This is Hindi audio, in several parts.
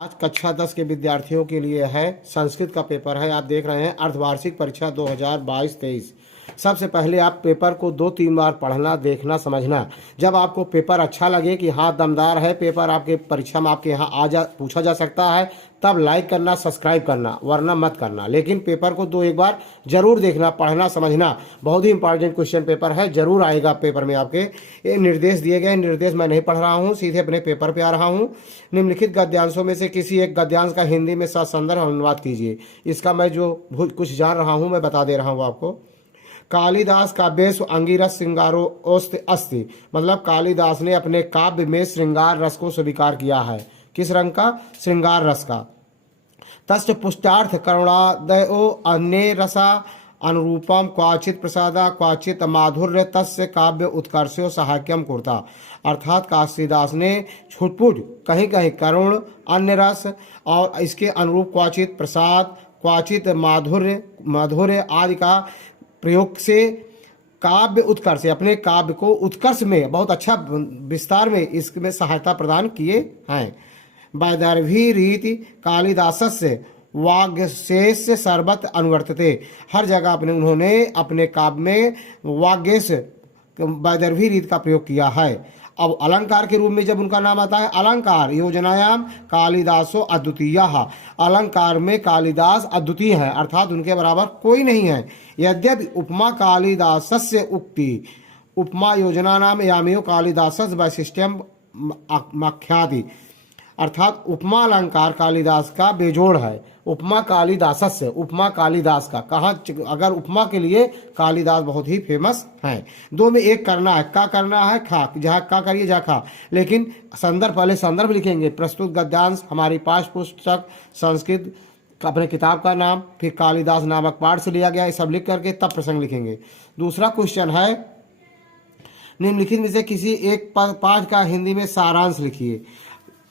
आज कक्षा 10 के विद्यार्थियों के लिए है संस्कृत का पेपर है। आप देख रहे हैं अर्धवार्षिक परीक्षा 2022-23। सबसे पहले आप पेपर को 2-3 बार पढ़ना, देखना, समझना। जब आपको पेपर अच्छा लगे कि हाँ दमदार है पेपर, आपके परीक्षा में आपके यहाँ पूछा जा सकता है, तब लाइक करना, सब्सक्राइब करना, वरना मत करना। लेकिन पेपर को 2-1 बार जरूर देखना, पढ़ना, समझना। बहुत ही इंपॉर्टेंट क्वेश्चन पेपर है, जरूर आएगा पेपर में आपके। ये निर्देश दिए गए निर्देश मैं नहीं पढ़ रहा हूँ, सीधे अपने पेपर पे आ रहा हूँ। निम्नलिखित गद्यांशों में से किसी एक गद्यांश का हिंदी में ससंदर्भ अनुवाद कीजिए। इसका मैं जो कुछ जान रहा हूँ मैं बता दे रहा हूँ आपको। कालिदास काव्येषु अंगिरस श्रृंगारो अस्ति, मतलब कालिदास ने अपने काव्य में श्रृंगार रस को स्वीकार किया है। किस रंग का? श्रृंगार रस का। तस्य पुष्टार्थ करुणादयो अन्य रसा अनुरूपम क्वाचित प्रसादा क्वाचित माधुर्य तस्य काव्य उत्कर्षो सहायक्यम कुर्ता। अर्थात काशीदास ने छुटपुट कहीं कहीं करुण, अन्य रस और इसके अनुरूप क्वाचित प्रसाद, क्वाचित माधुर्य आदि का प्रयोग से काव्य उत्कर्ष, अपने काव्य को उत्कर्ष में बहुत अच्छा विस्तार में इसमें सहायता प्रदान किए हैं। वैदर्भी रीति कालिदासस्य वाग्येश सर्वत अनुवर्तते। हर जगह उन्होंने अपने काव्य में वाग्येश वैदर्भी रीति का प्रयोग किया है। अब अलंकार के रूप में जब उनका नाम आता है, अलंकार योजनायाम कालिदासो अद्वितीय। अलंकार में कालिदास अद्वितीय है, अर्थात उनके बराबर कोई नहीं है। यद्यपि उपमा कालिदासस्य उक्ति उपमा योजना नाम यामेव कालिदासस्य वैशिष्ट्यम आख्याति। अर्थात उपमा अलंकार कालिदास का बेजोड़ है। उपमा कालिदासस्य, उपमा कालिदास का कहा, अगर उपमा के लिए कालिदास बहुत ही फेमस है। दो में एक करना है, का करना है खा, जहाँ का करिए जहाँ खा। लेकिन संदर्भ, पहले संदर्भ लिखेंगे। प्रस्तुत गद्यांश हमारी पाठ्य पुस्तक संस्कृत अपने किताब का नाम, फिर कालिदास नामक पाठ से लिया गया, ये सब लिख करके तब प्रसंग लिखेंगे। दूसरा क्वेश्चन है, निम्नलिखित में से किसी एक पाठ का हिंदी में सारांश लिखिए।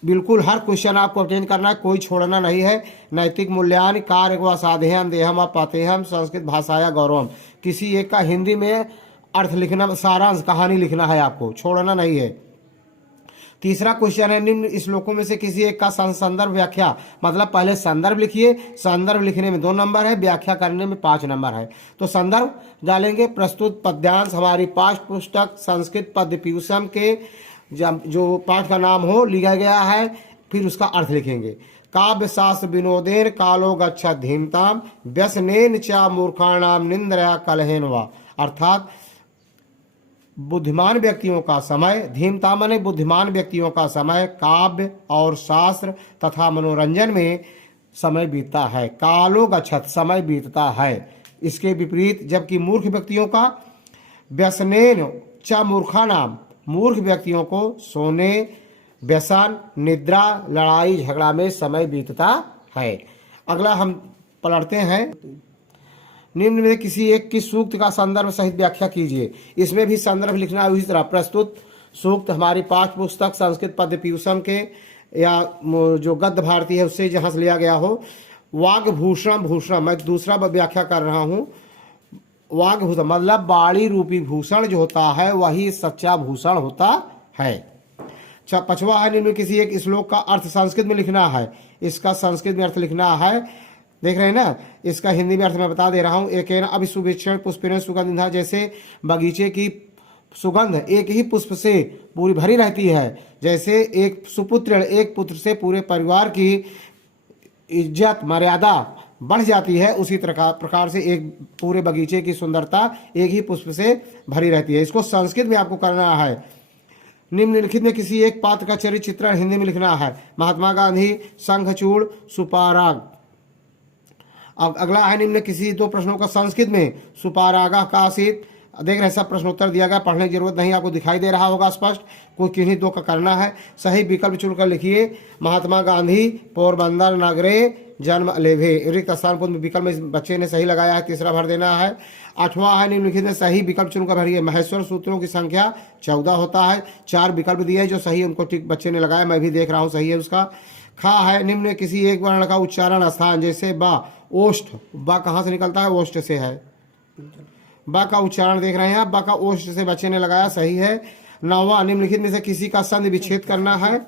बिल्कुल हर क्वेश्चन आपको अटेंड करना है, कोई छोड़ना नहीं है। नैतिक मूल्यांकन कार्य व साधेयम देहम पातेहम संस्कृत भाषाया गौरवम। किसी एक का हिंदी में अर्थ लिखना, सारांश कहानी लिखना है, आपको छोड़ना नहीं है। तीसरा क्वेश्चन है, निम्न श्लोकों में से किसी एक का संदर्भ व्याख्या, मतलब पहले संदर्भ लिखिए। संदर्भ लिखने में 2 नंबर है, व्याख्या करने में 5 नंबर है। तो संदर्भ डालेंगे। प्रस्तुत पद्यांश हमारी पाठ्य पुस्तक संस्कृत पद्य पीयूषम के जो पाठ का नाम हो लिखा गया है, फिर उसका अर्थ लिखेंगे। काव्य शास्त्र विनोदेन कालो गच्छत धीमताम व्यसनेन च मूर्खाणाम निंद्रया कलहेन वा। अर्थात बुद्धिमान व्यक्तियों का समय, धीमता माने बुद्धिमान व्यक्तियों का समय काव्य और शास्त्र तथा मनोरंजन में समय बीतता है। कालो गच्छत, समय बीतता है। इसके विपरीत जबकि मूर्ख व्यक्तियों का व्यसनेन च मूर्खाणाम, मूर्ख व्यक्तियों को सोने, व्यसन, निद्रा, लड़ाई झगड़ा में समय बीतता है। अगला हम पढ़ते हैं, निम्न में किसी एक की सूक्त का संदर्भ सहित व्याख्या कीजिए। इसमें भी संदर्भ लिखना है उसी तरह। प्रस्तुत सूक्त हमारी पाठ्य पुस्तक संस्कृत पद्य पीयूषम के या जो गद्य भारती है उससे जहाँ से लिया गया हो। वाग्भूषण, भूषण मैं दूसरा व्याख्या कर रहा हूँ। वाग्भूषण मतलब बाणी रूपी भूषण जो होता है वही सच्चा भूषण होता है। 5वां है, निम्न किसी एक श्लोक का अर्थ संस्कृत में लिखना है। इसका संस्कृत में अर्थ लिखना है, देख रहे हैं ना। इसका हिंदी में अर्थ मैं बता दे रहा हूँ। एक है ना, अभिशुभेक्षण पुष्पेन सुगंधा, जैसे बगीचे की सुगंध एक ही पुष्प से पूरी भरी रहती है, जैसे एक सुपुत्र एक पुत्र से पूरे परिवार की इज्जत मर्यादा बढ़ जाती है, उसी प्रकार से एक पूरे बगीचे की सुंदरता एक ही पुष्प से भरी रहती है। इसको संस्कृत में आपको करना है। निम्नलिखित में किसी एक पात्र का चरित्र चित्रण हिंदी में लिखना है। महात्मा गांधी, शंखचूड़, सुपाराग। अब अगला है, निम्न किसी 2 प्रश्नों का संस्कृत में सुपारागा का आसित। देख रहे हैं सब प्रश्नोत्तर दिया गया, पढ़ने की जरूरत नहीं, आपको दिखाई दे रहा होगा स्पष्ट। कोई किन्हीं 2 का करना है। सही विकल्प चुनकर लिखिए। महात्मा गांधी पोरबंदर नगरे जन्म लेभे। रिक्त स्थान पर विकल्प में बच्चे ने सही लगाया है, तीसरा भर देना है। 8वां है, निम्नलिखित में सही विकल्प चुनकर भरिए। महेश्वर सूत्रों की संख्या 14 होता है। 4 विकल्प दिए जो सही उनको ठीक बच्चे ने लगाया, मैं भी देख रहा हूँ सही है उसका। खा है, निम्न किसी एक वर्ण का उच्चारण स्थान, जैसे बा, ओष्ठ। बा कहाँ से निकलता है? ओष्ठ से है। बा का उच्चारण देख रहे हैं आप, बा का ओष्ठ से बच्चे ने लगाया, सही है। 9वां, निम्नलिखित में से किसी का संधि विच्छेद करना है।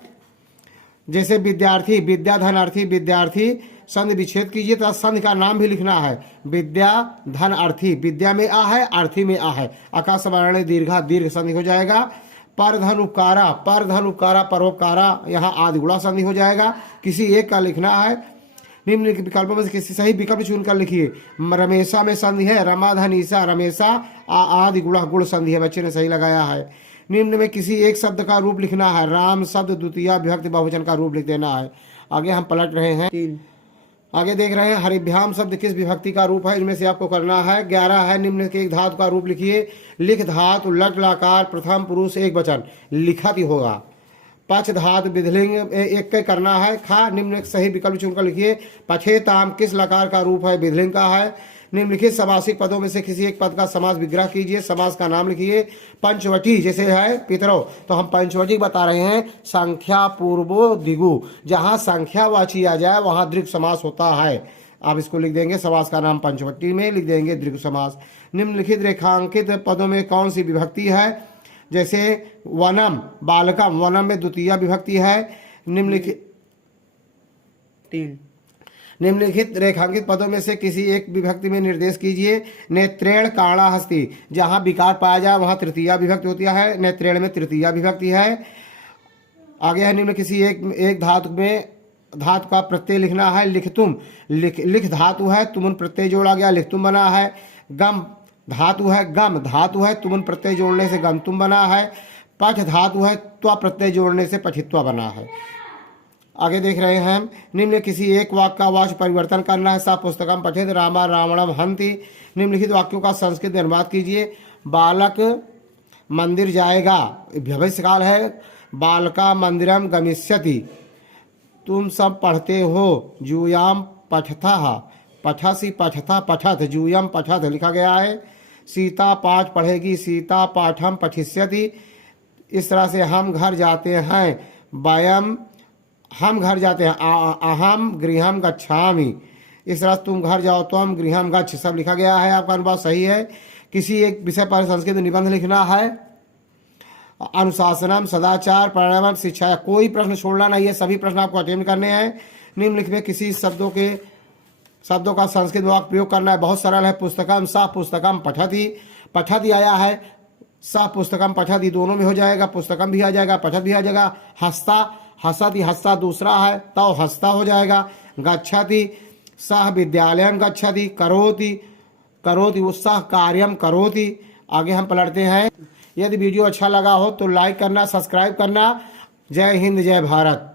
जैसे विद्यार्थी, विद्या धन अर्थी, विद्यार्थी संधि विच्छेद कीजिए तो संधि का नाम भी लिखना है। विद्या धन अर्थी, विद्या में आ है, अर्थी में आ है, आकाश वर्ण दीर्घा, दीर्घ संधि हो जाएगा। पर धन उपकारा, पर धन उपकारा, परोपकारा, यहाँ आदि गुणा संधि हो जाएगा। किसी एक का लिखना है। निम्नलिखित विकल्पों में से किसी सही विकल्प चुनकर लिखिए। रमेशा में संधि है, रमा धन ईसा, रमेशा आदि गुणा गुण संधि है, बच्चे ने सही लगाया है। निम्न में किसी एक शब्द का रूप लिखना है। राम शब्द द्वितीय विभक्ति बहुवचन का रूप लिख देना है। आगे हम पलट रहे हैं, आगे देख रहे हैं हरिभ्याम शब्द किस विभक्ति का रूप है, इनमें से आपको करना है। 11 है, निम्न के एक धातु का रूप लिखिए। लिख धातु लट लकार प्रथम पुरुष एक वचन, लिखत ही होगा। पच धातु विधिलिंग एक के करना है। खा, निम्न सही विकल्प चुनकर लिखिए। पछेताम किस लकार का रूप है, विधिलिंग का है। निम्नलिखित समासिक पदों में से किसी एक पद का समास विग्रह कीजिए, समास का नाम लिखिए। पंचवटी जैसे है पितरो, तो हम पंचवटी बता रहे हैं। संख्या पूर्वो दिगु, जहाँ संख्यावाची आ जाए वहाँ दीर्घ समास होता है। आप इसको लिख देंगे, समास का नाम पंचवटी में लिख देंगे दीर्घ समास। निम्नलिखित रेखांकित पदों में कौन सी विभक्ति है, जैसे वनम बालकम, वनम में द्वितीय विभक्ति है। निम्नलिखित रेखांकित पदों में से किसी एक विभक्ति में निर्देश कीजिए। नेत्रेण काणा हस्ती, जहाँ विकार पाया जाए वहाँ तृतीया विभक्ति होती है। नेत्रेण में तृतीया विभक्ति है। आगे है निम्न किसी एक धातु में धातु का प्रत्यय लिखना है। लिखतुम, लिख धातु है, तुमन प्रत्यय जोड़ा गया, लिखतुम बना है। गम धातु है, गम धातु है, तुमन प्रत्यय जोड़ने से गमतुम बना है। पठ धातु है, त्वा प्रत्यय जोड़ने से पठित्वा बना है। आगे देख रहे हैं, निम्न किसी एक वाक्य का वाक्य परिवर्तन करना है। सा पुस्तकम पठित रामा रावणम हंति। निम्नलिखित वाक्यों का संस्कृत में अनुवाद कीजिए। बालक मंदिर जाएगा, भविष्यकाल है। बालका मंदिरम गमिष्यति, तुम सब पढ़ते हो। जूयाम पठथा, पठसी पठथा पठत, जूयम पठत लिखा गया है। सीता पाठ पढ़ेगी, सीता पाठम पठिष्यति। इस तरह से हम घर जाते हैं, वयम हम घर जाते हैं। अहम गृहम गच्छामि, इस तरह तुम घर जाओ तो हम गृहम गच्छ, सब लिखा गया है। आपका अनुवाद सही है। किसी एक विषय पर संस्कृत निबंध लिखना है। अनुशासनम सदाचार परिणाम शिक्षा, कोई प्रश्न छोड़ना नहीं है, सभी प्रश्न आपको अटेम्प्ट करने हैं। निम्नलिखित में किसी शब्दों का संस्कृत वाक्य प्रयोग करना है, बहुत सरल है। पुस्तकम सा पुस्तकम पठति, पठति आया है, सा पुस्तकम पठति दोनों में हो जाएगा, पुस्तकम भी आ जाएगा, पठत भी आ जाएगा। हस्ता हसति, हस्ता दूसरा है, तो हस्ता हो जाएगा। गच्छति, सह विद्यालयम गच्छति। करोति, करोति उत्साह कार्यम करोति। आगे हम पलटते हैं। यदि वीडियो अच्छा लगा हो तो लाइक करना, सब्सक्राइब करना। जय हिंद, जय भारत।